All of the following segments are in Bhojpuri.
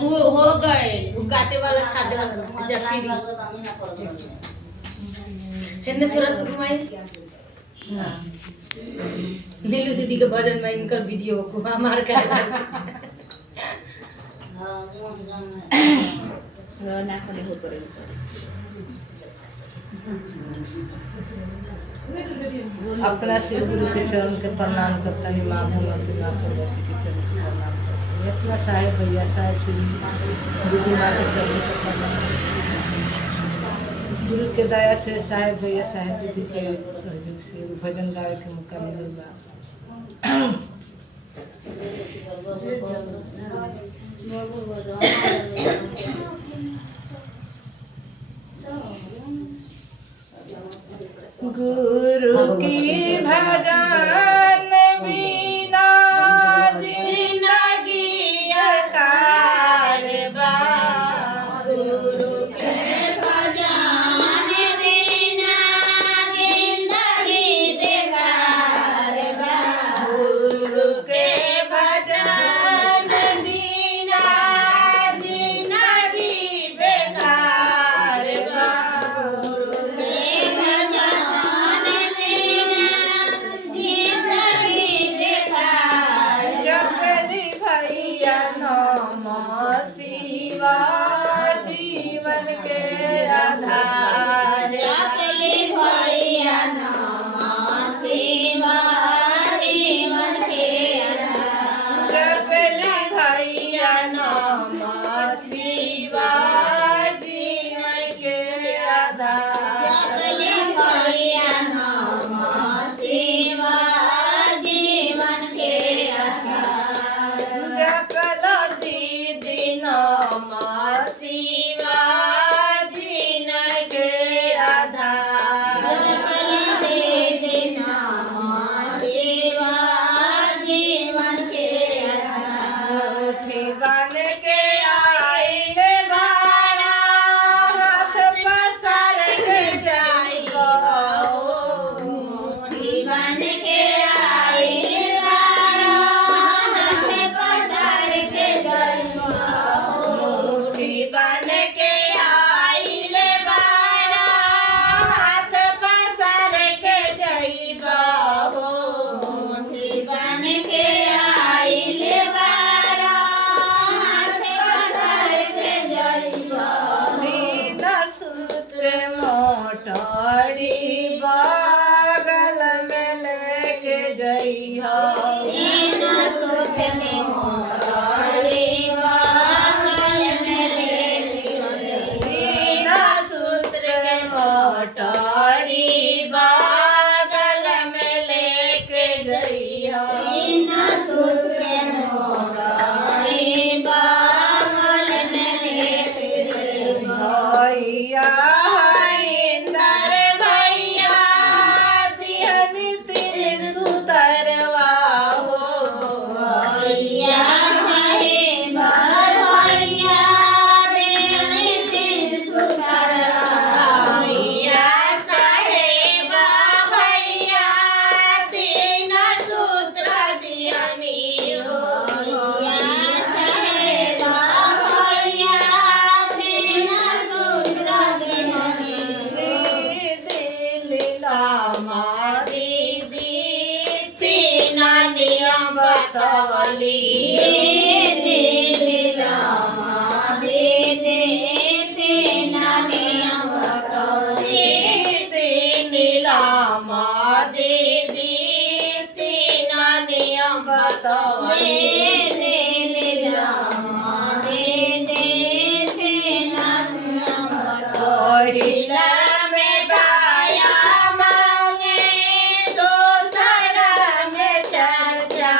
वो हो गए वो काटे वाला छाटे वाला जफीरी इतने थोड़ा सा घुमाई हां नीलू दीदी के भजन में इनकर वीडियो को हमार का हां ना खाली हो करे अपना शिव गुरु के चरण के प्रणाम करता है माँ भगवती माँ पार्वती के चरण के प्रणाम करता है अपना साहेब भैया साहेब श्री दीदी माँ के चरण के प्रणाम गुरु के दया से साहेब भैया साहेब दीदी के सहयोग से भजन गावे के मौका मिलल बा गुरु की भजन बिना जिंदगी अकार बा गुरु के भजन बिना जिंदगी बेकार बा गुरु के भजन बिना जिंदगी बेकार बा शिवा जीवन के आधार अपने भैया नमः शिवा जीवन के आधार जपले भैया नमः शिवा जीवन के आधार जपले भैया नमः शिवा जीवन के आधार जपला नमः शिवा जीवन के आधार जपले दीदी नमः शिवा जीवन के आधार उठी बन के आइले बारा हाथ पसार के जाइबो उठी बन के आइले बारा हाथ पसार के जाइबो बन के आइले बारा हाथ पसार के जइबा हो बन के आइले बारा हाथ पसार के जइबा दीन सूत्र मोटरी बगल में लेके जइहा दीन सूत्र मोटरी मोटरी बागल में लेके जइहा बिना सूत्र मोटरी बागल में लेके जइहा भैया हरिंदर भैया दिहनी तीन सुतरवा हो भैया साहेब भैया दिहनी तीन सुतरवा बतावली लीला दे दे तेना निया बतावली लीला दे दे तेना निया बतावली लीला दे दे तेना निया बतावली में दया मांगे दोसर में चर्चा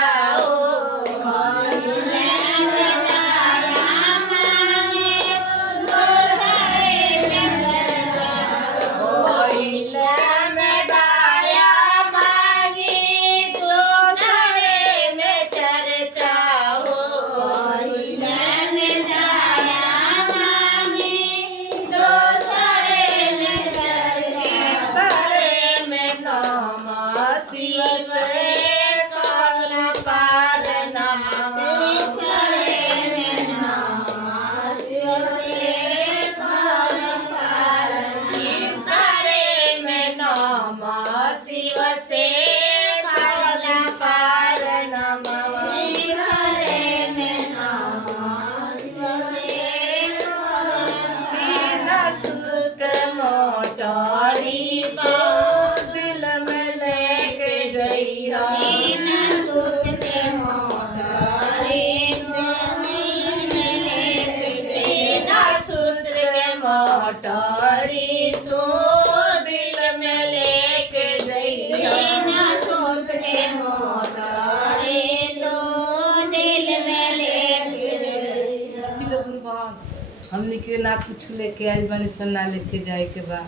हमनी के ना कुछ लेके आइल बानी सन ना लेके जाए के बा।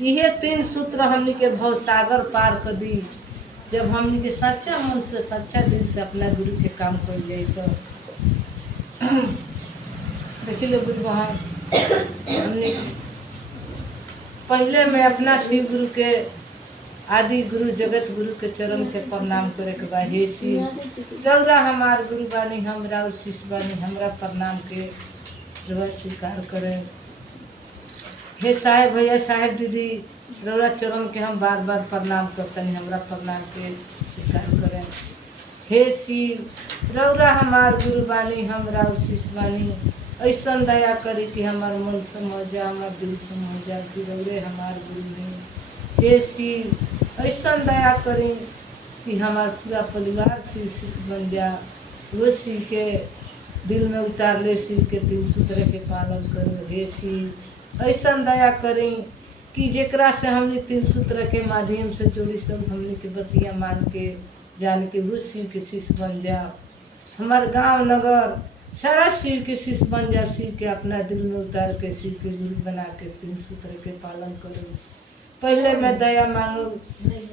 इहे 3 सूत्र हमनी के भवसागर पार कर दी। जब हमनी के सच्चा मन से सच्चा दिल से अपना गुरु के काम कर जाए तो देखी लो गुरु बहन, हमने पहले मैं अपना शिव गुरु के आदि गुरु जगत गुरु के चरण के प्रणाम करे के बा। हे शिव रौरा हमार गुरु बानी, हमरा और शिष्य बानी, हमरा प्रणाम के रौरा स्वीकार करें। हे साहेब भैया साहेब दीदी रौरा चरण के हम बार बार प्रणाम करतनी, हमरा प्रणाम के स्वीकार करें। हे शिव रौरा हमार गुरु बानी, हमरा और शिष्य बानी, ऐसा दया करी कि हमार मन समझ जा, हमार दिल समझ जा कि रौरे हमार गुरु हैं। हे शिव ऐसा दया करी कि हमार पूरा परिवार शिव शिष्य बन जा। वो शिव के दिल में उतार ले, शिव के 3 सूत्र के पालन करो। हे शिव ऐसा दया करी कि जेकरा से हमने 3 सूत्र के माध्यम से जोड़ी सब हमने के बतिया मान के जान के वो शिव के शिष्य बन जा। हमार गांव नगर सारा शिव के शिष्य बन जा। शिव के अपना दिल में उतार के शिव के गुरु बना के 3 सूत्र के पालन करो। पहले मैं दया मांगू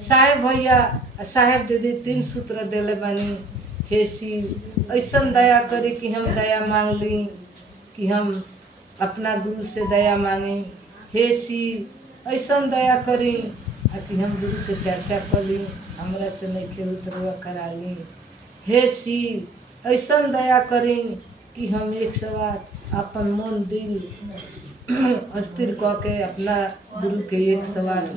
साहेब भैया साहेब दीदी 3 सूत्र दिले बानी। हे शिव ऐसा दया करी कि हम दया मांग ली कि हम अपना गुरु से दया मांगे। हे शिव ऐसा दया करी कि हम गुरु के चर्चा कर ली, हमरा से नहीं उतरवा करा ली। हे शिव ऐसा दया करी कि हम एक सवार अपन मन दिल अस्थिर कऽ के अपना गुरु के एक सवार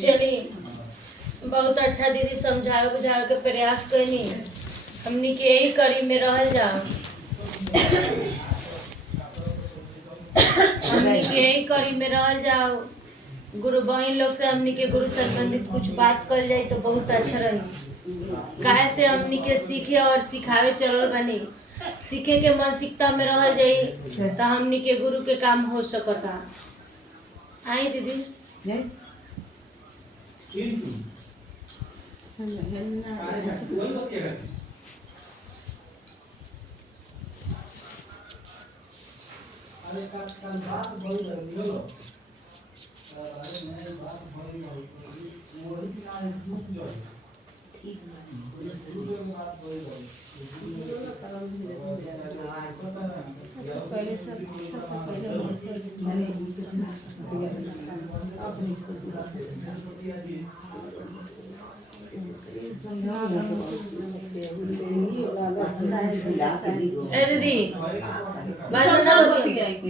चलिए बहुत अच्छा दीदी समझावे बुझावे के प्रयास करनी। हमनी के यही कड़ी में रहल जाओ, हमनी के यही कड़ी में रहल जाओ। गुरु बहन लोग से हमनी के गुरु संबंधित कुछ बात कर जाए तो बहुत अच्छा रही। काहे से हमनी के सीखे और सिखावे चलल बनी, सीखे के मानसिकता में रहल जाई तो हमनी के गुरु के काम हो सकता। आई दीदी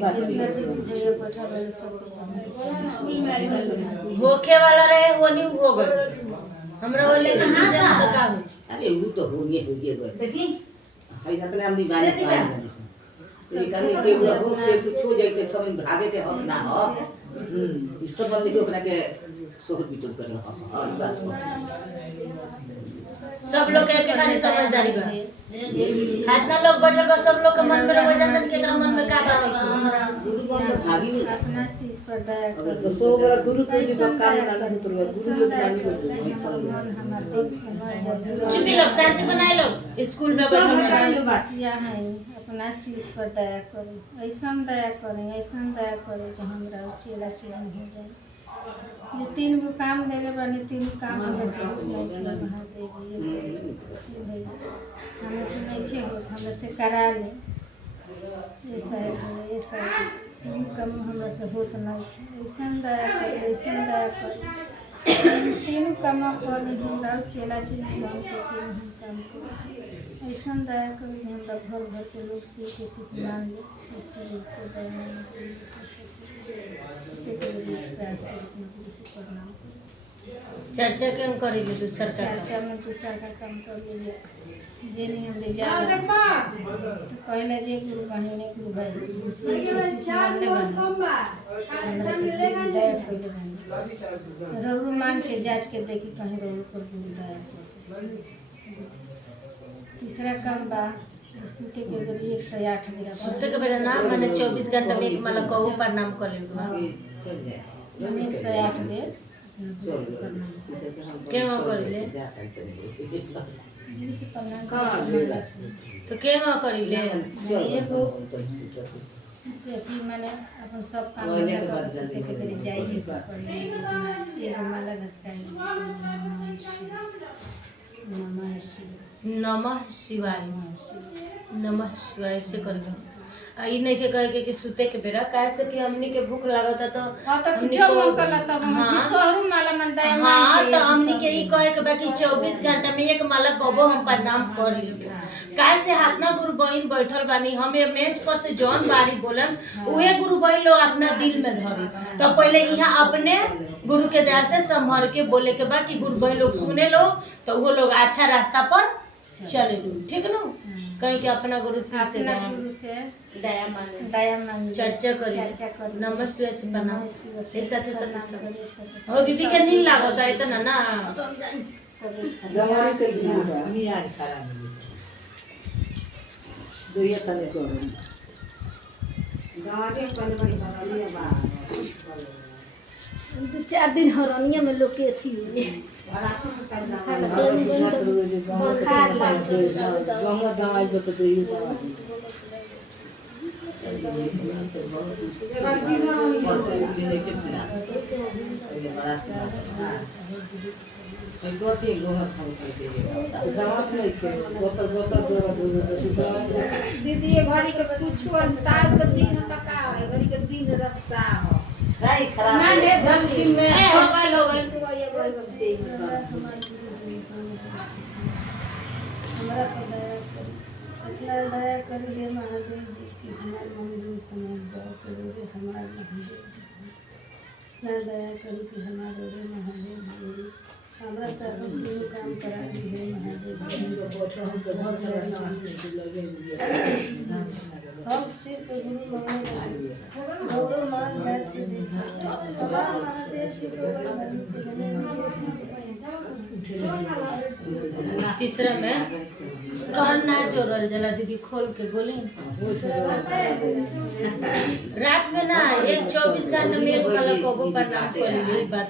पहले दीदी होखे वाला रहे वो नहीं हो गए हमरा वो लेकिन अरे वो तो हो गया देखी है ना तो हम दीवाने से करने के वो हो के कुछ हो जाए तो सब भागे के हम ना हो इस सब बंदी को के सोहर बिटोर करे हां बात सब लोग के कहानी समझदारी बा। हाथ लोग बैठल बा, सब लोग के मन में रह जानत केकरा मन में का बात है। हमरा अपना शीश पर दया करो। सो बड़ा गुरु के काम ना उतरवा गुरु मन हमार दिल समझ जा। चुपी लोग शांति बनाए लोग स्कूल में बैठल शिष्या है अपना शीश पर दया करो। ऐसा दया करें ऐसा दया करो जो हमरा चेला चेलन हो जाए। जो 3 गो काम देले बानी 3 काम हमें से नहीं किया महादेव जी भैया हमें से नहीं किया हो हमें से करा ले। ऐसा ऐसा 3 काम हमें से होत नहीं। ऐसा दया करो ऐसा दया करो 3 काम करी हमरा चेला चेलन हम काम करो। ऐसा दया करो कि हमरा घर भर के लोग सीख के शिष्य मान ले। ईश्वर को दया चर्चा क्यों करेगी दूसर का चर्चा में दूसर का काम कर जे नहीं हम ले जा तो कहले जे गुरु बहिनी गुरु भाई सीख शिष्य मानले हमरा के दया कइले बन रौरू मान के जांच के देखी कहीं रौरू पर गुरु दया कर सके। तीसरा काम बा सूते के बेरी 108 मेरा सूते के बेरा ना माने 24 घंटा में एक माला कहू प्रणाम कर ले चल जाए 1 से 8 बेर केना करिले गुरु से प्रणाम करला से तो केना करिले एगो अथी माने अपन सब काम धंधा कर सकते के बेरी जाई के पकड़ी एगो माला घसकाई नमः शिवाय नमः शिवाय नमः शिवाय नमः शिवाय से करबे ई नहीं के कहे के कि सुते के बेरा कैसे कि हमनी के भूख लागता तो हां तो हमनी जो को- मन करला तब हम हाँ। विश्वरू माला मन दया हाँ तो हमनी के ई कहे के बाकी 24 घंटा में एक माला कबो हम प्रणाम कर ली काहे से हाथ ना गुरु बहन बैठल बानी हम ये मेज पर से जौन बारी बोलम उहे गुरु बहन लोग अपना दिल में धरी तो पहले यहाँ अपने गुरु के दया से संभर के बोले के बाद कि गुरु बहन लोग सुने लो तो वो लोग अच्छा रास्ता पर चले लो ठीक ना कहीं के अपना गुरु शिव से अपना गुरु से दया मांगे दया मांगे चर्चा करी चर्चा करी नमः शिवाय से प्रणाम नमः शिवाय से ए साथे साथे प्रणाम सब करी, साथे हो दीदी के नींद लागत है इतना ना दवाई के लिए मियाँ खराब दुइया तले को दवाई पहले बड़ी बना लिया बा 2-4 दिन हरनिया में लोग के थी बुखार दवाई बता दो ये दीदी ये घड़ी के कुछ ताव के दिन तक है घड़ी के दिन रस्सा हो नहीं खराब ना है। ले 10 दिन में ए हो गइल हो गइल हमरा पर दया करी इतना दया करी हे महादेव जी कि हमार मंदिर समझ जाओ करो रे हमार महादेव इतना दया करी कि हमार रे महादेव जी हमरा से अपन तीनों काम करा दी हे महादेव हम सिर पे गुरु मांगने गौरव मान जात के दे हमार महादेव जी तीसरा में कर ना जोड़ल जला दीदी खोल के बोली रात में ना एक 24 घंटा में एक वाला कबो प्रणाम कर ली बात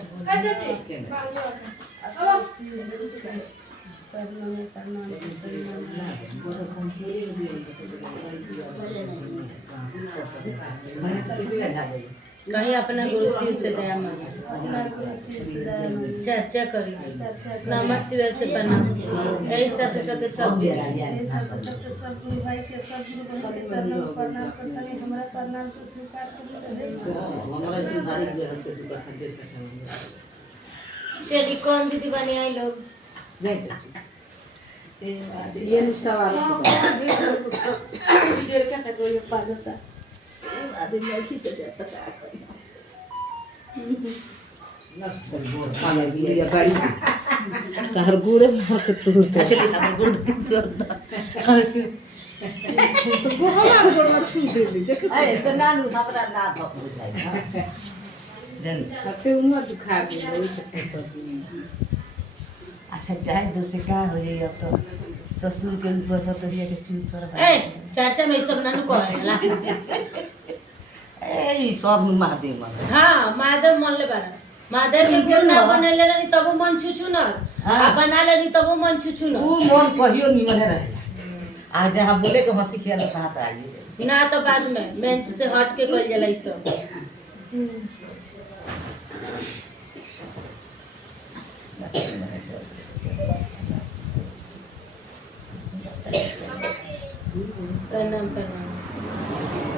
कहीं अपना गुरु शिव से दया मांगे चर्चा करी नमः शिवाय से प्रणाम यही साथे साथे सब सब गुरु भाई के सब गुरु बहन के प्रणाम करता नहीं हमरा प्रणाम के स्वीकार करी चली कौन दीदी बनी आई लोग ये सवाल कहर गुड़े मार के तोड़ दे अरे तो नानू हमरा ना भक बुझाई जन हते उमर दुखा गई अच्छा चाहे दूसरे का हो जाए अब तो ससुर के ऊपर हो तो ये के चूत थोड़ा ए चर्चा में ई सब नानू कहेला ए ई सब नु महादेव मन हाँ महादेव मन ले बारा महादेव के गुरु ना बनले रहनी तबो मन छुछु न हाँ। आ बना लेनी तबो मन छुछु न ऊ मन कहियो निमन रहेला आ जहां बोले के हंसी खियाल कहां पे आई ना तो बाद में बेंच से हट के कल जला ई सब प्रणाम प्रणाम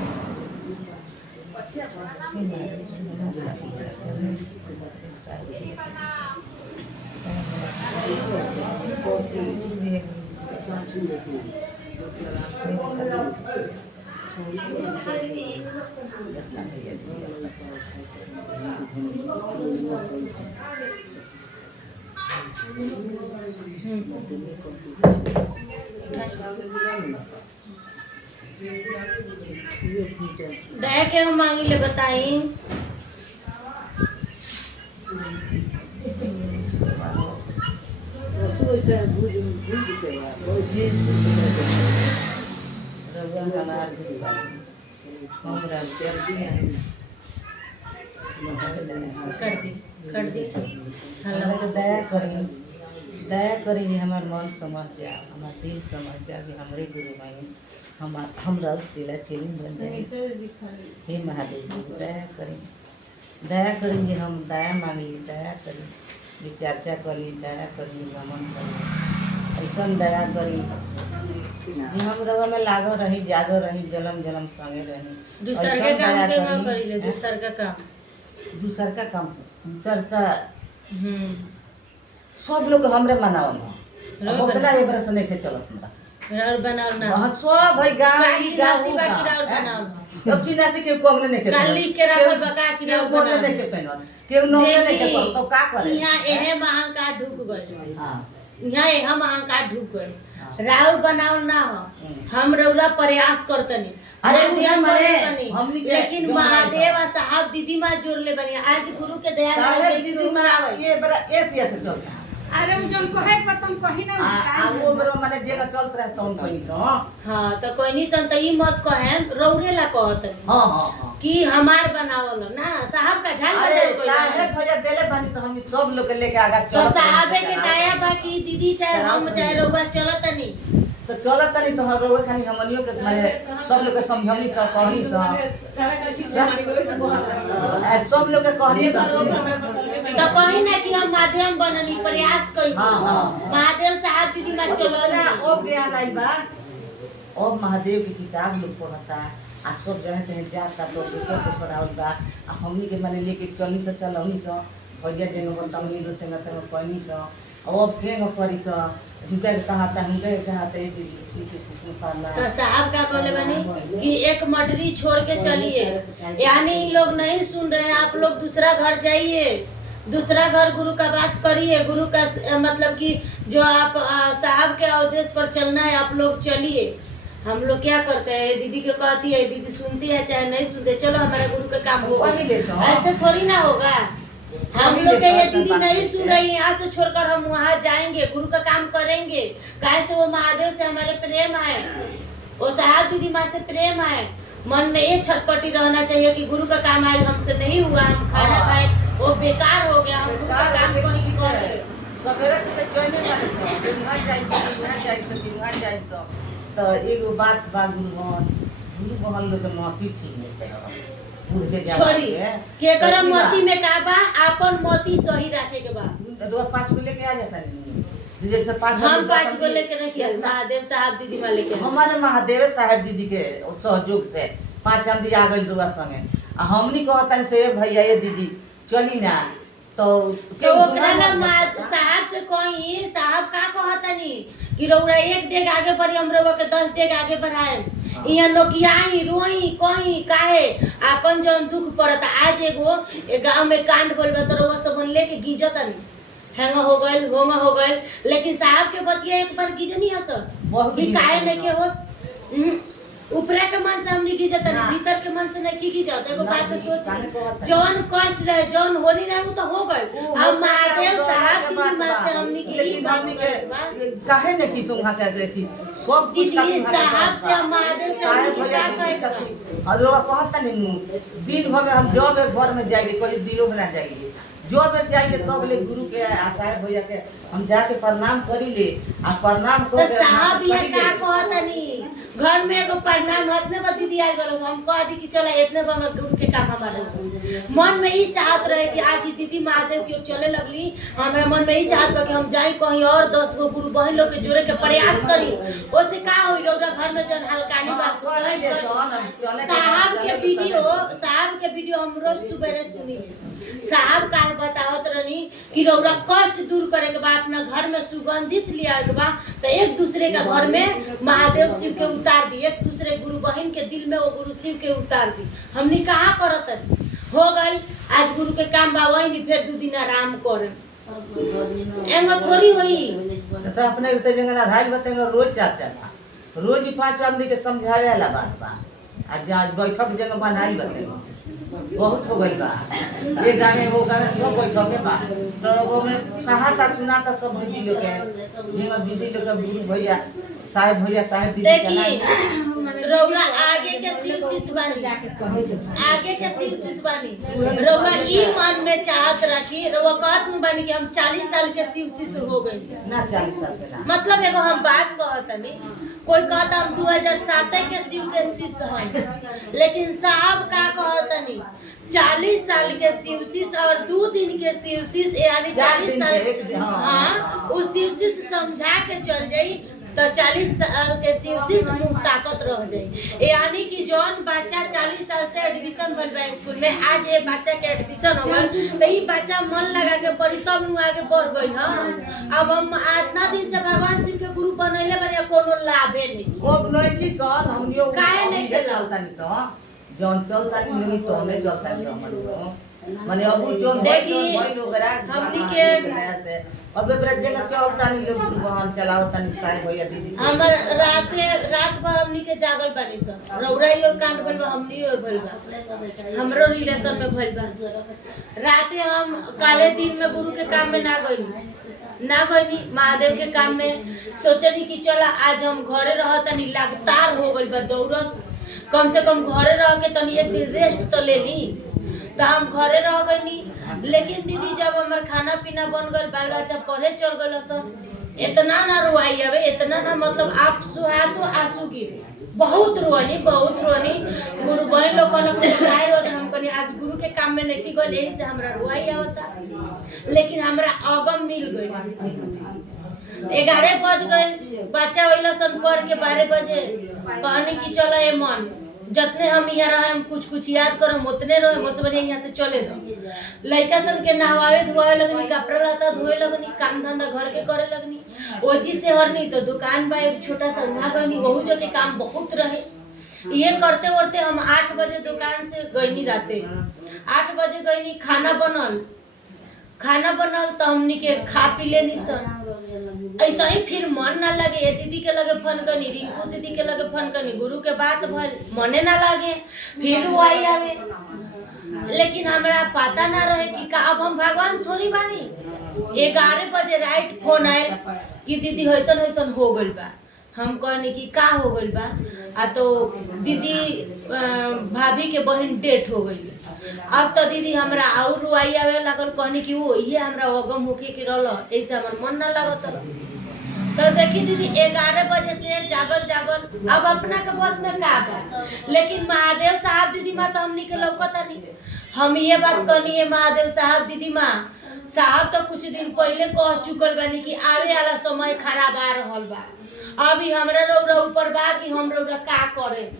दया के हम मांगी ले बताई कर दी हमरा के दया करी जी, हमार मन समझ जा, हमार दिल समझ जा जी, हमरे गुरु मानी हमरा चेला चेली बन जाए। हे महादेव जी दया करी जी, हम दया मांगी, दया करी जी, चर्चा करी, दया करी, नमन करी, ऐसा दया करी जी, हम रवा में लागो रही, जागो रही, जलम जलम संगे रही। दूसर के काम के ना करी ले, दूसर का काम चर्चा सब लोग हमरे मनावल अब उतना एक बार से नहीं खे चलत हमरा से राउर बनावल ना बहुत सब भाई गांव काची ई गांव नासी बाकी राउर बनावल अब चिन्हा से केहू कम नहीं खे काली के राखल बका की राउर केहू बनावल नहीं खे पहनत, केहू नौ नहीं खे पहनत, तो का करे। यहाँ एहे अहंकार ढुक गइल, हां यहाँ एहम अहंकार ढुक गइल। राउर बनावल ना हो, हम रउरा प्रयास करतनी, अरे महादेव माने, बनतनी, हमनी के लेकिन जौन महादेव आ साहब दीदी माँ जोड़ ले बनी। आज गुरु के दया साहेब दीदी मां ये बड़ा एतिया से चलता अरे वो जोन कहे के तुम कही ना आ वो बरो माने जेगा चलत रहे तौन कोनी से। हाँ तो कोई नहीं सन तो ई मत कहे रौरे ला कहत हां कि हमार बनावल ना साहब का झाल अरे बजावे कोई साहेब भैया देले बानी तो हम सब लोग के लेके आगा तो चलत साहबे के दया बा कि दीदी चाहे हम चाहे रउआ चलत नहीं तो चलत तनी तो हम रोवे खानी हमनियो के माने सब लोग के समझौनी सब कहनी सब सब लोग के कहनी सब सुनी तो कहीं ना कि हम माध्यम बननी प्रयास कई हाँ। महादेव साहब दीदी माँ चलो ना ना ओ ज्ञान आई बा ओ महादेव की किताब लोग पढ़ता आ सब जगह तहे जाता तो सब को सरावल बा आ हमनी के माने लेके चलनी से चलौनी से भैया जे नंबर तमनी लो तेंगा तेंगा कहनी से अब के न करी से हुनका कहता हुनका कहता ये दीदी सीखे सीखने पाना तो साहब का कहले बनी कि एक मटरी छोड़ के चलिए, यानी इन लोग नहीं सुन रहे हैं, आप लोग दूसरा घर जाइए, दूसरा घर गुरु का बात करिए, गुरु का मतलब कि जो आप साहब के आदेश पर चलना है आप लोग चलिए। हम लोग क्या करते हैं, दीदी को कहती है, दीदी सुनती है चाहे नहीं सुनते, चलो हमारा गुरु का काम होगा, ऐसे थोड़ी ना होगा। हम लोग के ये दीदी नहीं सुन रही, यहाँ से छोड़कर हम वहाँ जाएंगे, गुरु का काम करेंगे, कैसे वो महादेव से हमारे प्रेम है, वो साहब दीदी माँ से प्रेम है, मन में ये छटपटी रहना चाहिए कि गुरु का काम आज हमसे नहीं हुआ, हम खाना खाए वो बेकार हो गया, हम गुरु का काम कहीं करें। सवेरे से तो चोइने वाले तो वहाँ जाई सब तो एगो बात बा गुरु महल लोग के मोती ठीक नहीं छोड़ी के कर मोती में का बा, अपन मोती सही रखे के बा। दो पांच को लेके आ जाता नहीं जैसे पांच हम 5 गो लेके रखिए, महादेव साहब दीदी वाले के हमारे महादेव साहब दीदी के सहयोग से 5 हम आ गई दुआ संगे आ हमनी कहतन से भैया ये दीदी चली ना तो साहब से कहीं साहब का कहतनी कि रउरा 1 डेग आगे बढ़ी, हम रउआ के 10 डेग आगे बढ़ाए, यहाँ नोकियाई रोई कहीं काहे अपन जौन दुख पड़ता। आज एगो गांव में कांड बोल तो रउआ सब लेके गिजतनी हैंग हो गइल, लेकिन साहब के बतिया एक बार गिजनी है सर कि काहे नहीं के हो ऊपरा के मन से हम नहीं गिजत नहीं, भीतर के मन से नहीं गिजत। एगो बात सोच, जौन कष्ट रहे जौन होनी रहे वो तो हो गए। अब महादेव साहब की मां से हमनी के ई बात काहे नहीं की सुहा के गई थी सब दीदी साहब से महादेव से हमनी के क्या कहे अदरवा कहता नहीं दिन भर में हम जब घर में जाएंगे कोई दिलो बना जाएंगे जो बेर जाएंगे तब ले गुरु के आसार भैया के हम जाके प्रणाम करी ले आ प्रणाम तो साहब ये का कहतनी घर में एगो प्रणाम हतने बा दीदी आइल बलो, हम कह दी कि चला इतने बा गुरु के काम हमारा मन में ही चाहत रहे कि आज दीदी महादेव की ओर चले लगली, हमारे मन में ही चाहत बा कि हम जाई कहीं और 10 गो गुरु बहन लोग के जोड़े के प्रयास करी। ओसे का होई रौरा घर में जन हल्कानी बात साहब के वीडियो हम रोज सुबह सुनी। साहब काल बतावत रहनी कि रौरा कष्ट दूर करे के बा, अपना घर में सुगंधित लिया के बा, तो एक दूसरे का घर में महादेव शिव के उतार दी, एक दूसरे गुरु बहन के दिल में वो गुरु शिव के उतार दी। हमने कहा करत हो गई आज गुरु के काम बा वही फिर 2 दिन आराम करे एमा थोड़ी होई तो अपने तो जंगला धाई बतेंगे रोज चर्चा रोज 5 आदमी के समझावे वाला बात बा आज आज बैठक जगह बनाई बतेंगे बहुत हो गई बा ये गाने वो गाने सब बैठक के बा तो वो में कहा था सुना था सब दीदी लोग के जिन दीदी लोग का गुरु भैया साहब दीदी देखिए रौरा आगे के शिव शिष्य बानी आगे के शिव शिष्य बानी रउआ ई मन में चाहत रखी रउआ कहत न बानी कि हम 40 साल के शिव शिष्य हो गए ना 40 साल के ना मतलब एगो हम बात कहतनी कोई कहता हम 2007 के शिव के शिष्य हैं लेकिन साहब का कहतनी 40 साल के शिव शिष्य और 2 दिन के शिव शिष्य यानी 40 साल हाँ उस शिव शिष्य समझा के चल जाई तो 40 साल के शिव शिष्य मुँह ताकत रह जाई यानी कि जौन बच्चा 40 साल से एडमिशन भइल बा स्कूल में आज ये बच्चा के एडमिशन हो गल तो ई बच्चा मन लगा के पढ़ी तब नु आगे बढ़ गई हां अब हम इतना दिन से भगवान शिव के गुरु बनैले बने कोनो लाभे नहीं ओ नहीं थी सन हमनियो काहे नहीं खेला चलता नहीं सन जौन चलता नहीं तो हमें चलता नहीं हमनियो माने अब जो देखी भाई लोग बरा हमनी के से अब बरा जगह चलता नहीं लोग वाहन चलावता नहीं साई भैया दीदी हमर रात भर हमनी के जागल बानी सन रौराई और कांड भइल बा हमनी और भइल बा हमरो रिलेशन में भइल बा राते हम काले दिन में गुरु के काम में ना गइनी महादेव के काम में सोचनी कि चला आज हम घरे रहतनी लगातार हो गइल बा दौड़त कम से कम घरे रह के तनी एक दिन रेस्ट तो ले ली तो हम घरे रह गइनी लेकिन दीदी जब हमार खाना पीना बन गल बाल बच्चा पढ़े चल गल सब इतना ना रुआई आवे इतना ना मतलब आप सुहा तो आंसू गिरे बहुत रोनी गुरु बहन लोग कहल रोज हम कहनी आज गुरु के काम में नहीं गल यही से हमरा रुआई आवता लेकिन हमरा अगम मिल गई 11 बज गए बच्चा वही सन पढ़ के 12 बजे कहनी कि चलो ये मन जितने हम यहाँ रहे हम कुछ याद करम उतने रहे मसबने यहाँ से चले दो लड़का सन के नहवावे धोवे लगनी कपड़ा लता धोए लगनी काम धंधा घर के करे लगनी ओजी से हरनी तो दुकान बा एक छोटा सा वहाँ गईनी वहू जो के काम बहुत रहे ये करते करते हम 8 बजे दुकान से गईनी राते 8 बजे गईनी खाना बनल तो हमनी के खा पी लेनी सन ऐसा ही फिर मन ना लगे ये दीदी के लगे फोन करनी रिंकू दीदी के लगे फोन करनी गुरु के बात भल मने ना लगे फिर वो आई आवे लेकिन हमरा पता ना रहे कि का अब हम भगवान थोड़ी बानी 11 बजे राइट फोन आयल कि दीदी ऐसन हो गइल बा हम कहनी कि का हो गइल बा आ तो दीदी भाभी के बहन डेथ हो गई अब तो दीदी हमरा और रुआई आवे लागल कहनी कि वो ये हमरा अगम होके के रहल ऐसे हमर मन ना लागत तो देखी दीदी 11 बजे से जागल अब अपना के बस में का बा लेकिन महादेव साहब दीदी माँ तो हमनी के लौकता नहीं हम ये बात कहनी है महादेव साहब दीदी माँ साहब तो कुछ दिन पहले कह चुकल बानी कि आवे वाला समय खराब आ रहल बा अभी हमरा रौरा ऊपर बा कि हम रौरा का करे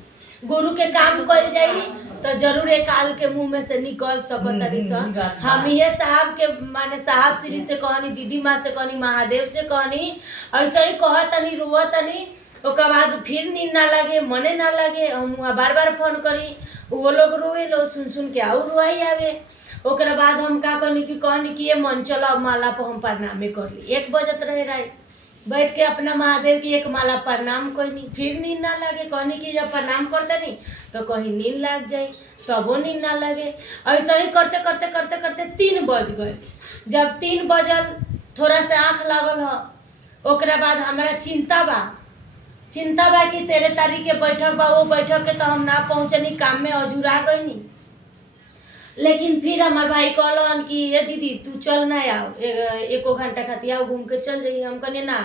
गुरु के काम कर जाई तो जरूर एक काल के मुंह में से निकल सकतनी सन हम ये साहब के माने साहब श्री से कहनी दीदी माँ से कहनी महादेव से कहनी ऐसा ही कहतनी रोवतनी ओकर बाद फिर नींद ना लगे मने ना लगे हम बार फोन करी वो लोग रोए लो सुन के और रुआई आवे ओकरा बाद हम का कहनी कि ये मन चलो माला पर हम प्रणामे कर ली 1 बजत रहे बैठ के अपना महादेव की एक माला प्रणाम करनी फिर नींद ना लगे कहनी कि जब प्रणाम करते नहीं तो कहीं नींद लग जाए तबो नींद ना लगे ऐसा ही करते करते करते करते 3 बज गए जब 3 बजल थोड़ा सा आँख लागल ह ओकरा बाद हमारा चिंता बा कि 13 तारीख के बैठक बा वो बैठक के तो हम ना पहुँचनी काम में अझुरा गईनी लेकिन फिर हमार भाई कहलन कि ये दीदी तू चल ना आओ 1 घंटा खातिर आओ घूम के चल जाइए हम कहने ना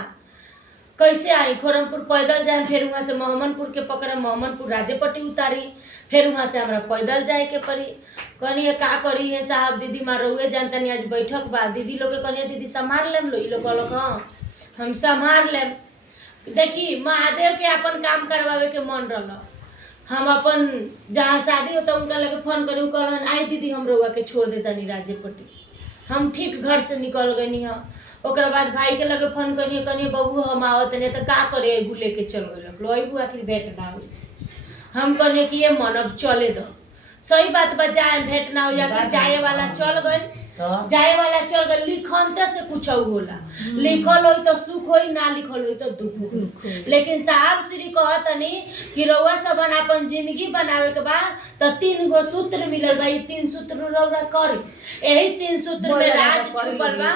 कैसे आई खोरमपुर पैदल जाए फिर वहाँ से मोहम्मदपुर के पकड़े मोहम्मदपुर राजेपट्टी उतारी फिर वहाँ से हमरा पैदल जाए के पड़ी कहनी का करी है साहब दीदी माँ रहुए जानता नहीं आज बैठक बा दीदी लोग के कहनी दीदी संभाल लेम लो ये लोग कहलक हाँ हम संभाल लेम देखी महादेव के अपन काम करवावे के मन रहा हम अपन जहाँ शादी होता उनका लगे फोन करी कहलन आई दीदी हम रउआ के छोड़ देता नहीं राजेपट्टी हम ठीक घर से निकल गई हाँ ओकरा बाद भाई के लगे फोन करिए कहनी बबू हम आवत नहीं तो का करे अबू लेके चल गए अबू आखिर भेंट ना हो हम कहने कि ये मन अब चले दो सही बात बा जाए भेंट ना हो या जाए वाला चल गए जाए वाला चल गए लिखनते से कुछ होला लिखल हो तो सुख हो ना लिखल हो तो दुख हो लेकिन साहब श्री कहतनी कि रउआ सब अपन जिंदगी बनावे के बाद तो 3 गो सूत्र मिलल बा 3 सूत्र रउआ कर यही 3 सूत्र में राज छुपल बा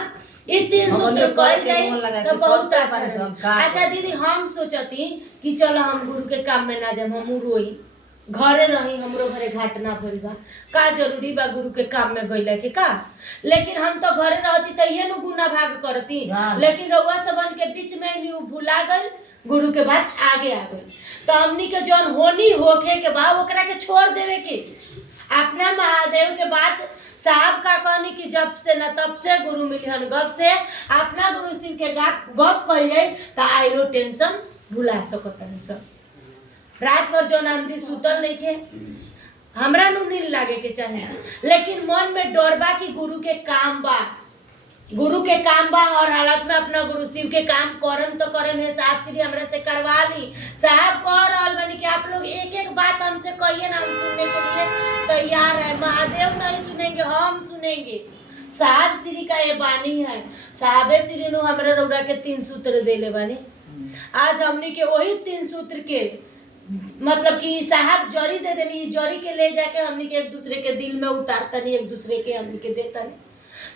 ये 3 सूत्र कर जाए तो बहुत अच्छा दीदी हम सोचती कि चलो हम गुरु के काम में ना जाए हम रोई घरे रही हमरो घरे घाट ना भइल बा का जरूरी बा गुरु के काम में गइला के का। लेकिन हम तो घरे रहती तो ये नु गुना भाग करती, लेकिन रउआ सबन के बीच में न्यू भुला गई, गुरु के बात आगे आ गई। तो हमनी के जौन होनी होखे के बा ओकरा के छोड़ देवे के। अपना महादेव के बात साहब का कहनी कि जब से न तब से गुरु मिलिहन गप से अपना गुरु शिव के गप कह जाए तो आइलो टेंशन भुला सकतनी सब। रात भर जो आंधी सुतल नहीं थे, हमरा नु नींद लागे के चाहिए, लेकिन मन में डर बा कि गुरु के काम बा, गुरु के काम बा और हालत में अपना गुरु शिव के काम करम तो करम है। साहब श्री हमरा से करवा ली, साहब कह रहल बनी कि आप लोग एक एक बात हमसे कहिए ना, हम सुनने के लिए तैयार है। महादेव नहीं सुनेंगे, हम सुनेंगे। साहब श्री का ये बानी है, साहबे श्री नु हमरा रउरा के 3 सूत्र देले बानी। आज हमनी के वही 3 सूत्र के मतलब कि साहब जड़ी दे देनी, जड़ी के ले जाके हमनी के एक दूसरे के दिल में उतारतनी, एक दूसरे के हमनी के देतनी।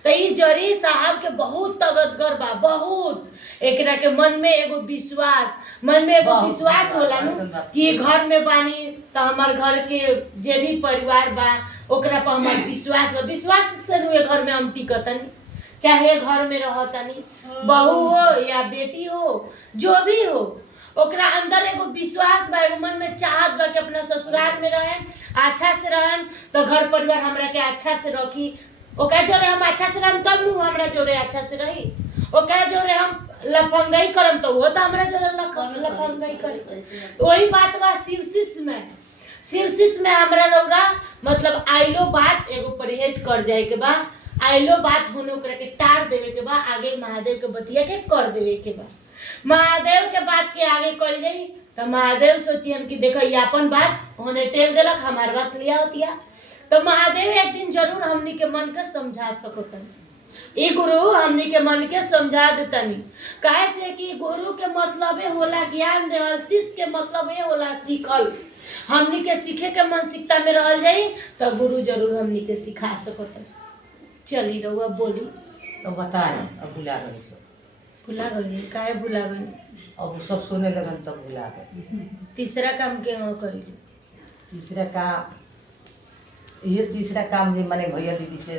तो ई जड़ी साहब के बहुत तगतगर बा, बहुत एकरा के मन में एगो विश्वास, मन में एगो विश्वास होला न कि घर में बानी तो हमार घर के जे भी परिवार बा ओकरा पर हमार विश्वास बा। विश्वास से नु घर में हम टिकतनी, चाहे घर में रहतनी, बहू हो या बेटी हो, जो भी हो, ओकरा अंदर एगो विश्वास बा, एगो मन में चाहत बा कि अपना ससुराल में रहें, अच्छा से रहें तो घर परिवार हमरा के अच्छा से रखी। ओकरा जोरे हम अच्छा से रहम तब नु हमरा जोरे अच्छा से रही। ओकरा जोरे हम लफंगई करम तो वो तो हमरा जोरे लफंगई करी। वही बात बा शिवशिष में, शिवशिष में हमरा रउरा मतलब आइलो बात एगो परहेज कर जाए के बा, आइलो बात होने ओकरा के टार देवे के बा, आगे महादेव के बतिया के कर देवे के बा। महादेव के बात के आगे कल जाई तो महादेव सोचियन कि देखो ये अपन बात होने टेल देलक, हमार बात लिया होतिया। तो महादेव एक दिन जरूर हमनी के मन के समझा सकतन। ई गुरु हमनी के मन के समझा देतनी, काहे से कि गुरु के मतलबे होला ज्ञान देवल, शिष्य के मतलबे होला सीखल। हमनी के सीखे के मानसिकता में रहल जाई तो गुरु जरूर हमनी के सिखा सकतन। चली रउआ बोली। तो बताए अब भुला गई सब, भुला गई काहे भुला गई? अब सब सुने लगन तब भुला गई। तीसरा काम के करी? तीसरा काम ये तीसरा काम जे मने भैया दीदी से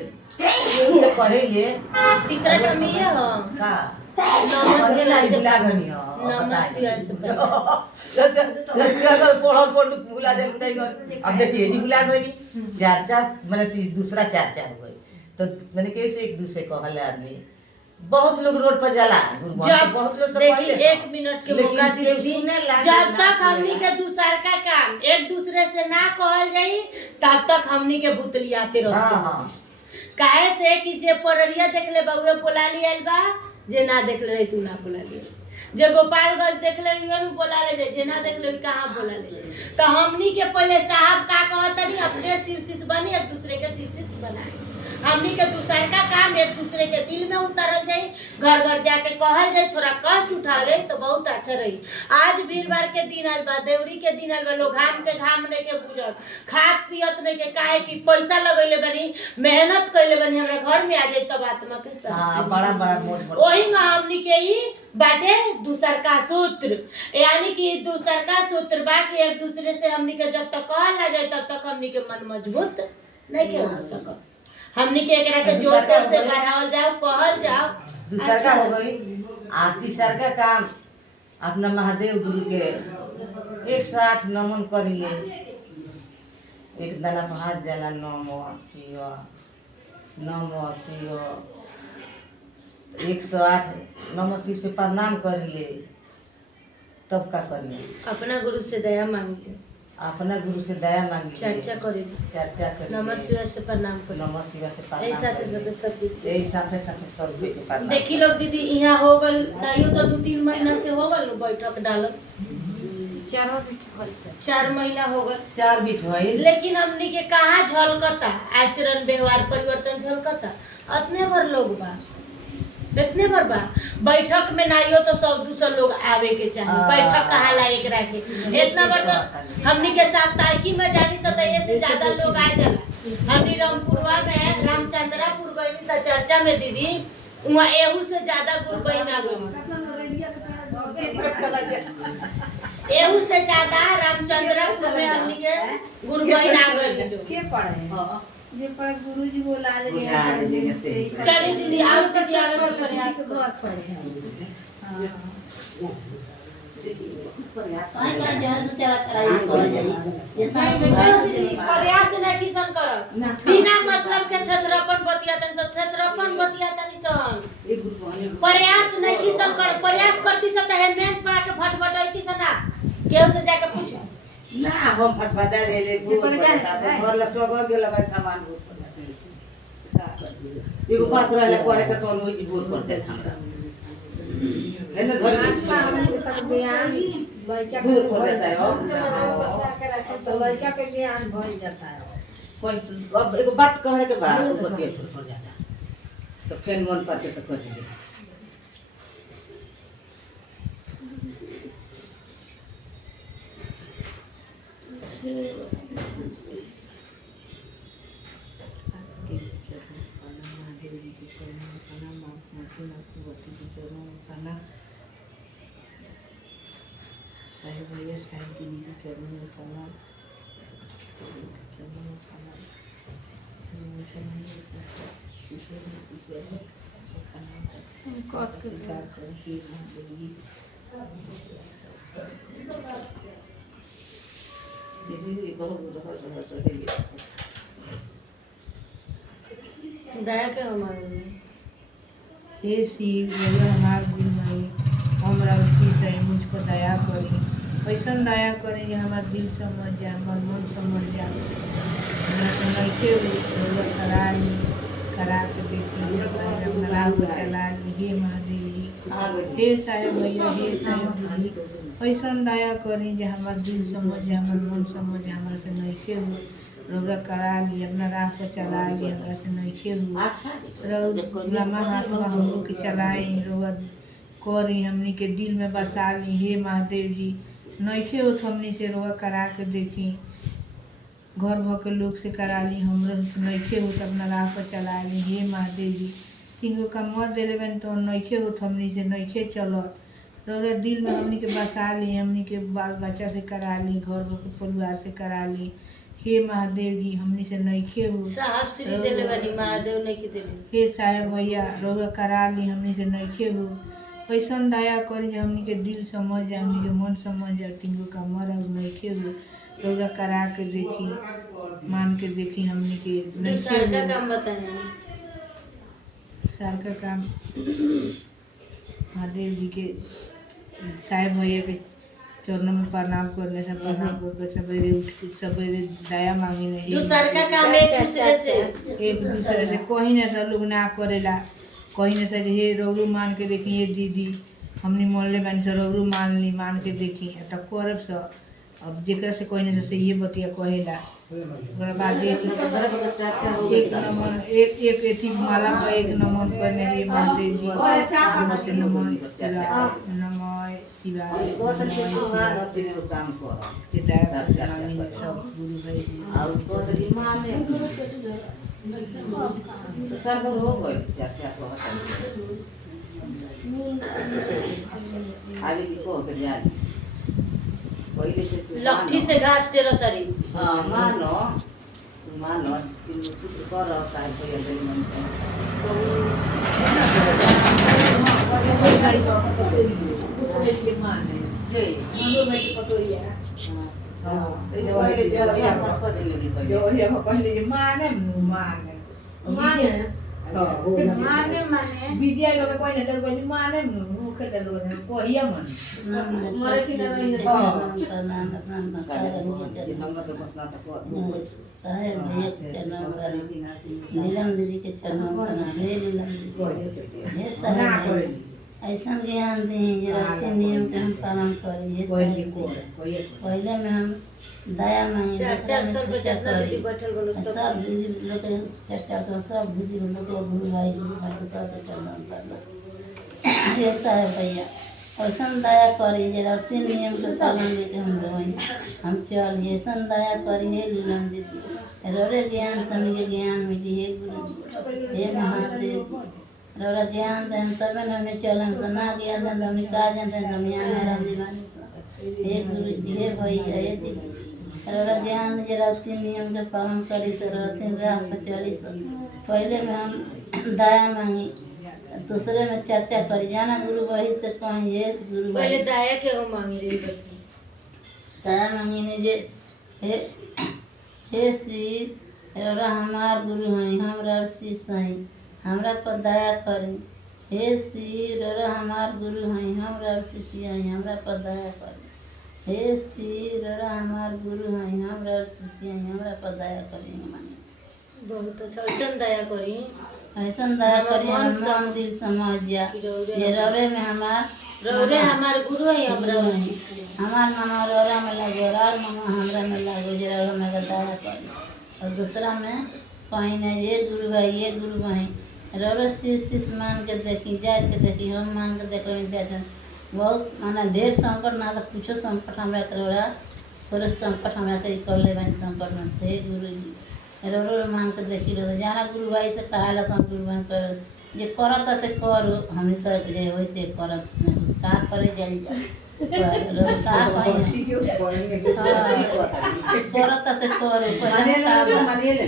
करे ये तीसरा काम ये है का नमः शिवाय से भुला गई। नमः शिवाय से पढ़ल पढ़ भुला दे। अब देखिए जी भुला गई, चर्चा मैंने दूसरा चर्चा हो गई तो मैंने कैसे एक दूसरे कहल आदमी। बहुत लोग रोड पर जाला, जब बहुत लोग देखिए 1 मिनट के मौका दी दीदी, जब तक हमनी के दूसर का काम एक दूसरे से ना कहल जाई तब तक हमनी के भूतलियाते रह काहे से कि जे पररिया देखले बउए बोला लियल बा, जे ना देखले रही तू ना बोला लियल, जे गोपालगंज देखले नु बोला ले जाए, जे ना देखले कहाँ बोला ले। तो हमनी के पहले साहब का कहतनी अपने शिवशिष बनी, एक दूसरे के शिवशिष बनाए। हमनी के दूसरे का काम एक दूसरे के दिल में उतारल जाए, घर घर जाके कहल जाए, थोड़ा कष्ट उठा जाए तो बहुत अच्छा रही। आज वीरवार के दिन आल बा, देवरी के दिन आल बा, लोग घाम नहीं के बुझल, खात पियत नहीं के, काहे कि पैसा लगैले बनी, मेहनत कैले बनी, हमरा घर में आ जाए तब आत्मा के साथ बड़ा बड़ा मोट वही हमनी के ही बाटे दूसर का सूत्र, यानी कि दूसर का सूत्र बा कि एक दूसरे से हमनी के जब तक कहल ना जाए तब तक हमनी के मन मजबूत नहीं के हो सकत। हमनी के एकरा के जोर तोर से बढ़ावल जाओ, कहल जाओ। दूसरा का हो गई। आ तीसरा का काम अपना महादेव गुरु के 108 नमन करिए, एक दाना पर हाथ जाला, नमः शिवाय नमः शिवाय। 108 नमः शिव से प्रणाम करिए, तब का करिए अपना गुरु से दया मांगिए, अपना गुरु से दया मांगिए, चर्चा करिए, चर्चा करिए, नमः शिवाय से प्रणाम करिए, नमः शिवाय से प्रणाम ऐसा करिए, सब सब के प्रणाम। देखी लोग दीदी यहाँ हो गल नहीं तो 2-3 महीना से हो गल बैठक डालल, 4 महीना हो गल, 4 बीच भई, लेकिन हमनी के कहाँ झलकता आचरण व्यवहार परिवर्तन झलकता। अतने भर लोग बा, इतने भर बा, बैठक में नहीं हो तो 100-200 लोग आवे के चाहिए। बैठक कहाँ लायक रखे इतना भर तो हमनी के साप्ताहिकी में जानी सतैये से ज्यादा लोग आ जाला। हमनी रामपुरवा में रामचंद्रापुर गई चर्चा में दीदी, वहाँ एहू से ज्यादा गुरु बहन आ गई। एहू से ज्यादा रामचंद्र में हमनी के गुरु बहन आ गई के पढ़े हाँ जे पढ़े गुरुजी बोला ले बुझा ले जगते चली दीदी और किसी आवे के प्रयास कर घर पढ़े हां प्रयास प्रयास नहीं किसन करत बिना मतलब के छत्रपन बतियातन सब छत्रपन बतियातन सन एक गुरु बहन प्रयास नहीं किसन कर प्रयास करती स त हेमेंट पा के फटफटैती स ना केहू से जाके पूछ ना हम फटफटा रेले बोल घर लटो गो गेल भाई सामान बोल एगो बात रहले करे के तो होई बोल करते हमरा एने धर के तक बयान लड़का बोल कर देता है तो लड़का पे बयान भइल जाता है कोई अब एगो बात कहे के बाद वो बतिया पड़ जाता तो फिर मन पाते तो कर दे साहेब भैया साहेब दीदी के चरणों में प्रणाम चरणों में प्रणाम कस के दया के हमारे हे शिव भैया हमार गुरु भाई हमरा उसी से मुझ पर दया करी ऐसा दया करी कि हमार दिल समझ जा हमार मन समझ जा हमरा से नइखे करा ली करा के देखी अपना राह पर चला ली हे महादेव जी हे साहेब भैया हे साहेब दीदी ऐसा दया करी जे हमार दिल समझ जा हमार मन समझ जा हमरा से नइखे हो रौरा करा ली अपना राह पर चला ली हमरा से नइखे हो अच्छा लम्बा हाथ में हम लोग के चलाई रोआ करी हमनी के दिल में बसा ली हे महादेव जी नइखे हो हमनी से रोआ करा के देखी घर भर के लोग से करा ली हमरो से नइखे हो अपना राह पर चला ली हे महादेव जी तीन गो कमवा देले बन तो नइखे हो हमनी से नइखे चलत रोरा दिल में हमनी के बसा ली हमनी के बाल बच्चा से करा ली घर भर के परिवार से करा ली हे महादेव जी हमनी से नइखे हो साहब श्री देले बानी महादेव नहीं के देले हे साहेब भैया रउआ करा ली हमनी से नइखे हो ऐसन दया करी जे हमनी के दिल समझ जा हमनी के मन समझ जा तीन गो का मरब नइखे हो रउआ करा के देखी मान के देखी हमनी के नइखे दूसरा का हो काम बताएं सार का काम महादेव जी के साहेब भैया के चरणों में प्रणाम करने से प्रणाम करके सवेरे उठ के सवेरे दया मांगी नहीं दूसरा का काम एक दूसरे से एक दूसरे से कहीं ना सब लोग ना करेला कहीं ना से हे रौरू मान के देखी हे दीदी हमने मोहल्ले बानी से रौरू मान के देखी तब करब सब अब जेकरा से कोई ना से ये बतिया कहेला ओकरा बाद एक नमन एक एथी माला पर एक नमन करने हे महादेव जी से नमन नमः शिवाय के दया मांगी सब गुरु भाई लट्ठी से घास टेलो तरी मानो तीन सूत्र कर साहेब भैया देरी मन माने विद्या लोग कोई ना कोई माने मुख दे लोग कोहिया मन मरे की ना रही नीलम दीदी के चरणों में प्रणाम हे नीलम दीदी हे साहेब ऐसा ज्ञान दी जरा नियम के हम पालन करें ये पहले में हम दया मांगे चर्चा स्थल पर जितना दीदी बैठल बनो सब दीदी लोग चर्चा तो सब दीदी लोग गुरु भाई सब के चरणों में प्रणाम ये साहेब भैया ऐसा दया करी जरा तीन नियम के पालन लेके हम रही हम चल ऐसा दया करी हे नीलम दीदी रोरे ज्ञान समी के ज्ञान मिली हे गुरु हे महादेव रौरा ज्ञान दें तबे न हमने चलन से ना ज्ञान दें हमने का जानते हैं हम यहाँ राम दीवानी से हे गुरु जी हे भैया हे दीदी रौरा ज्ञान जरा उसी नियम के पालन करी से रहते राह पर चली से पहले में हम दया मांगी दूसरे में चर्चा करी जाना गुरु वही से कहीं ये गुरु पहले भाई दाया के वो मांगी रही बच्ची दया मांगी ने जे हे शिव रौरा हमार गुरु हैं हमरा शिष्य हैं हमरा पर दया करी हे शिव रौरा हमार गुरु हैं हमरा शिष्य हैं हमरा पर दया करी हे शिव रौरा हमार गुरु हैं हमरा शिष्य हैं हमरा पर दया करी मानी बहुत अच्छा ऐसा दया करी ऐसा दया करी हम मन दिल समझ जा ये रौरे में हमार रौरे हमार गुरु है हमरा गुरु हैं हमार मन रौरा में लगो और मन हमरा में लगो जरा हमारा दया करी और दूसरा में कहीं नहीं ये गुरु भाई ये गुरु भाई रौरा शिव शिष्य मान के देखी जाए के देखी हम मान के देखो जाते बहुत माना ढेर संकट ना तो कुछो संकट हमरा के रौरा थोड़े संकट हमरा के कर ले बनी संकट में से गुरु जी रौरा मान के देखी लो जाना गुरु भाई से कहा ला तो गुरु भाई कर जे करत से करो हमने तो जे होते करत का करे जाई जा का कहीं करत से करो पहले का मानिए ले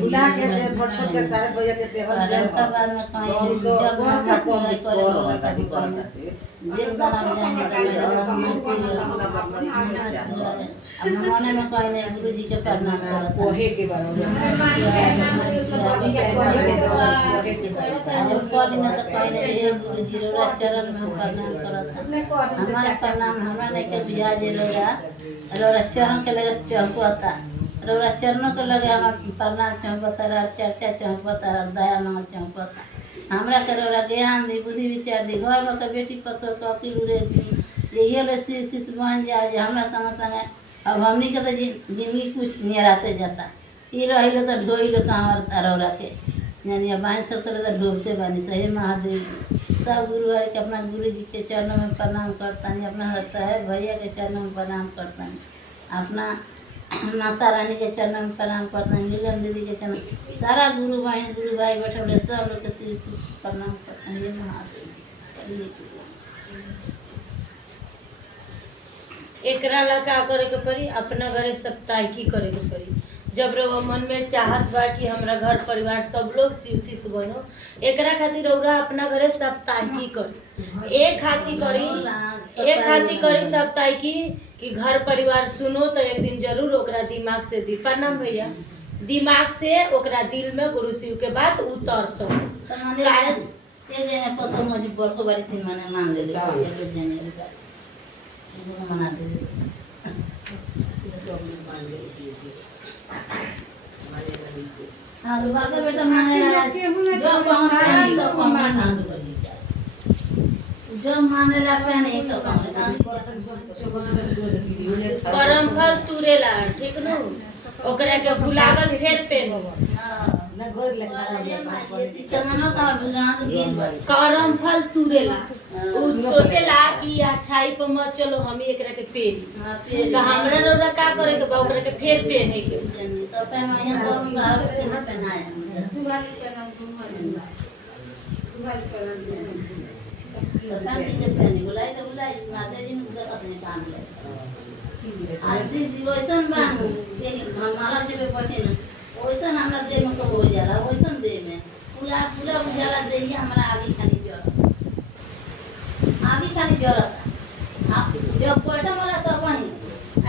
बुला के फटफट के सारे भैया के पेहर दे का बाद में कहीं जब हम करे जब बना जाएंगे अब मने में कहीं नहीं गुरु जी के प्रणाम करत कोहे के बारे पढ़ी ना तो कहीं नहीं हे गुरु जी रो चरण में हम प्रणाम करत हमारा प्रणाम हमरा नहीं के बुझा जे रो चरण के लगे चौपता रौरा चरणों के लगे हमार प्रणाम चौपता चर्चा चौपता दया मांग चौपता हमरा के रौरा ज्ञान दी बुद्धि विचार दी घर में बेटी पतो के अकील उड़े दी यही ले शिव शिष्य बन जाए जे हमें संग संगे अब हमनी के तो जिंदगी कुछ नियराते जाता ई रही तो ढोई लो कहाँ रौरा के यानी बानी सब तो ढोबते बानी सही महादेव सब गुरु भाई के अपना गुरु जी के चरणों में प्रणाम करता है अपना साहेब भैया के चरणों में प्रणाम करता है अपना माता रानी के चरणों में प्रणाम करता है नीलम दीदी के चरण सारा गुरु भाई बैठे हुए सब लोग के सिर प्रणाम करते हैं ये महादेव एकरा ला का करे के पड़ी अपना घरे सप्ताहिकी करे के पड़ी जब रउआ मन में चाहत बा कि हमरा घर परिवार सब लोग शिव शिष्य बनो एकरा खातिर रउरा अपना घरे सप्ताहिकी करी एक खातिर करी सप्ताहिकी कि घर परिवार सुनो तो एक दिन जरूर ओकरा दिमाग से दी प्रणाम भैया दिमाग से ओकरा दिल में गुरु शिव के बात उतर सको ये जने पतो मोदी बड़को बारी तीन माने मान ले ले ये जने मना दे हाँ बाबा बेटा माने जो माने ला पहने तो करम फल तुरेला ठीक न ओकरा के भुलागल फेर पेन करम फल तुरेला उ सोचेला कि अच्छाई पर मत चलो हम एकरा के पेरी तो हमरा रौरा का करे के बा ओकरा के फेर पेने के तो पहनाया तो हम घर से ना पहनाया तो ताकि जब पहने बुलाई माता जी ने अपने काम ले आरती जी वैसन बान हमारा जब बैठे ना वैसन हमरा दे में कब हो जाला वैसन दे में पूरा पूरा उजाला दे हमरा आगे खानी जरूरत आप जब बैठा वाला तो वहीं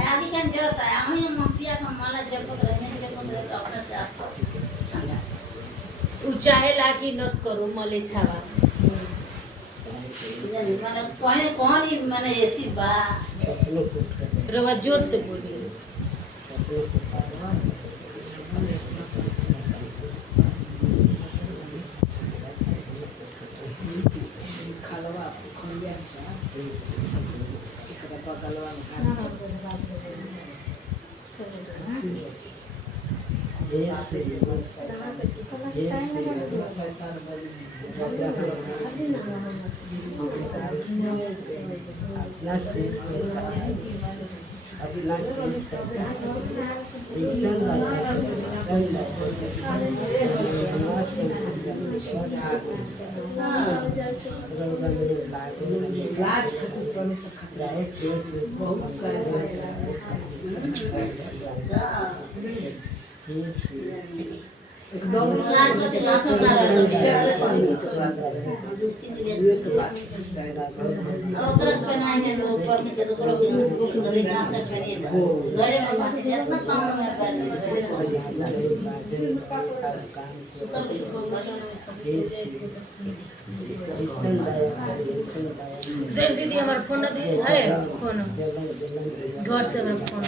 आगे खानी जरूरत है हमें मफिया का माला जब तक रहने अपने से आप उ चाहेला कि नत करो मले छावा माने कोई कौन ही माने ऐसी बा रवा जोर से बोली लाज खातिर पानी से खतरा है बहुत सारे एकदम दीदी हमारा फोन दी है फोन घर से हमारा फोन